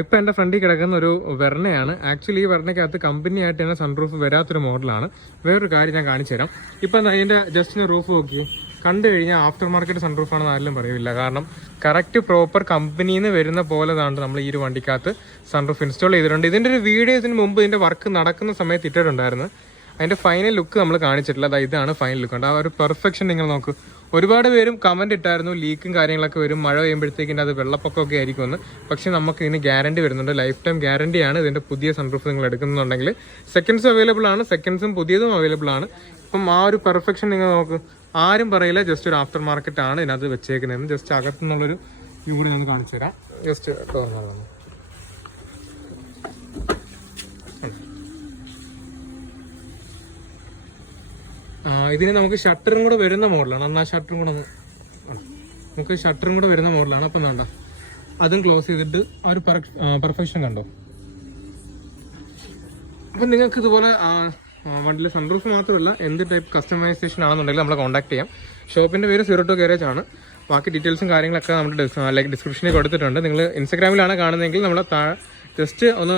ഇപ്പം എൻ്റെ ഫ്രണ്ടിൽ കിടക്കുന്ന ഒരു വെർണയാണ്. ആക്ച്വലി ഈ വെർണയ്ക്കകത്ത് കമ്പനിയായിട്ട് തന്നെ സൺറൂഫ് വരാത്തൊരു മോഡലാണ്. വേറൊരു കാര്യം ഞാൻ കാണിച്ചു തരാം. ഇപ്പം അതിൻ്റെ ജസ്റ്റിന് റൂഫ് നോക്കി കണ്ടു കഴിഞ്ഞാൽ ആഫ്റ്റർ മാർക്കറ്റ് സൺറൂഫാണെന്ന് ആരും പറയില്ല. കാരണം കറക്റ്റ് പ്രോപ്പർ കമ്പനിയിൽ നിന്ന് വരുന്ന പോലെ ആണ് നമ്മൾ ഈ ഒരു വണ്ടിക്കകത്ത് സൺറൂഫ് ഇൻസ്റ്റാൾ ചെയ്തിട്ടുണ്ട്. ഇതിൻ്റെ ഒരു വീഡിയോ ഇതിന് മുമ്പ് ഇതിൻ്റെ വർക്ക് നടക്കുന്ന സമയത്ത് ഇട്ടിട്ടുണ്ടായിരുന്നു. അതിൻ്റെ ഫൈനൽ ലുക്ക് നമ്മൾ കാണിച്ചിട്ടില്ല. അതായത് ഇതാണ് ഫൈനൽ ലുക്ക് ഉണ്ട്. ആ ഒരു പെർഫെക്ഷൻ നിങ്ങൾ നോക്കൂ. ഒരുപാട് പേരും കമൻറ്റ് ഇട്ടായിരുന്നു ലീക്കും കാര്യങ്ങളൊക്കെ വരും, മഴ പെയ്യുമ്പോഴത്തേക്കിൻ്റെ അത് വെള്ളപ്പൊക്കമൊക്കെ ആയിരിക്കുമെന്ന്. പക്ഷേ നമുക്ക് ഇതിന് ഗ്യാരണ്ടി വരുന്നുണ്ട്. ലൈഫ് ടൈം ഗ്യാരണ്ടിയാണ് ഇതിൻ്റെ പുതിയ സൺറൂഫ് നിങ്ങൾ എടുക്കുന്നുണ്ടെങ്കിൽ. സെക്കൻഡ്സ് അവൈലബിൾ ആണ്, സെക്കൻഡ്സും പുതിയതും അവൈലബിൾ ആണ്. അപ്പം ആ ഒരു പെർഫെക്ഷൻ നിങ്ങൾ നോക്ക്. ആരും പറയില്ല ജസ്റ്റ് ഒരു ആഫ്റ്റർ മാർക്കറ്റ് ആണ് ഇതിനകത്ത് വെച്ചേക്കുന്നതെന്ന്. ജസ്റ്റ് അകത്തുനിന്നുള്ളൊരു വ്യൂ കൂടി ഞാൻ കാണിച്ചു തരാം. ജസ്റ്റ് തുറന്നു ഇതിന് നമുക്ക് ഷട്ടറും കൂടെ വരുന്ന മോഡലാണ്. എന്നാൽ ഷട്ടറും കൂടെ നമുക്ക് ഷട്ടറും കൂടെ വരുന്ന മോഡലാണ്. അപ്പം വേണ്ട അതും ക്ലോസ് ചെയ്തിട്ട് ആ ഒരു പെർഫെക്ഷൻ കണ്ടോ. അപ്പം നിങ്ങൾക്ക് ഇതുപോലെ വണ്ടിയിലെ സൺറൂഫ് മാത്രമല്ല എന്ത് ടൈപ്പ് കസ്റ്റമൈസേഷൻ ആണെന്നുണ്ടെങ്കിൽ നമ്മളെ കോൺടാക്ട് ചെയ്യാം. ഷോപ്പിൻ്റെ പേര് 02 Garage ആണ്. ബാക്കി ഡീറ്റെയിൽസും കാര്യങ്ങളൊക്കെ നമ്മുടെ ഡിസ്ക്രിപ്ഷനിൽ കൊടുത്തിട്ടുണ്ട്. നിങ്ങൾ ഇൻസ്റ്റാഗ്രാമിലാണ് കാണുന്നതെങ്കിൽ നമ്മുടെ ജസ്റ്റ് ഒന്ന്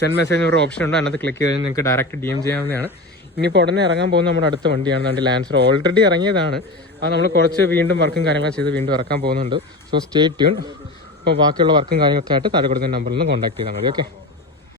സെൻഡ് മെസ്സേജ് ഒരു ഓപ്ഷൻ ഉണ്ട്. അതിനകത്ത് ക്ലിക്ക് ചെയ്ത് നിങ്ങൾക്ക് ഡയറക്റ്റ് DM ചെയ്യാവുന്നതാണ്. ഇനിയിപ്പോൾ ഉടനെ ഇറങ്ങാൻ പോകുന്ന നമ്മുടെ അടുത്ത വണ്ടിയാണ് നമ്മുടെ ലാൻസർ. ഓൾറെഡി ഇറങ്ങിയതാണ്. അത് നമ്മൾ കുറച്ച് വീണ്ടും വർക്കും കാര്യങ്ങളൊക്കെ ചെയ്ത് വീണ്ടും ഇറക്കാൻ പോകുന്നുണ്ട്. So stay tune. അപ്പോൾ ബാക്കിയുള്ള വർക്കും കാര്യങ്ങളൊക്കെ ആയിട്ട് താഴെ കൊടുക്കുന്ന നമ്പറിൽ നിന്ന് കോൺടാക്ട് ചെയ്താൽ മതി. ഓക്കെ.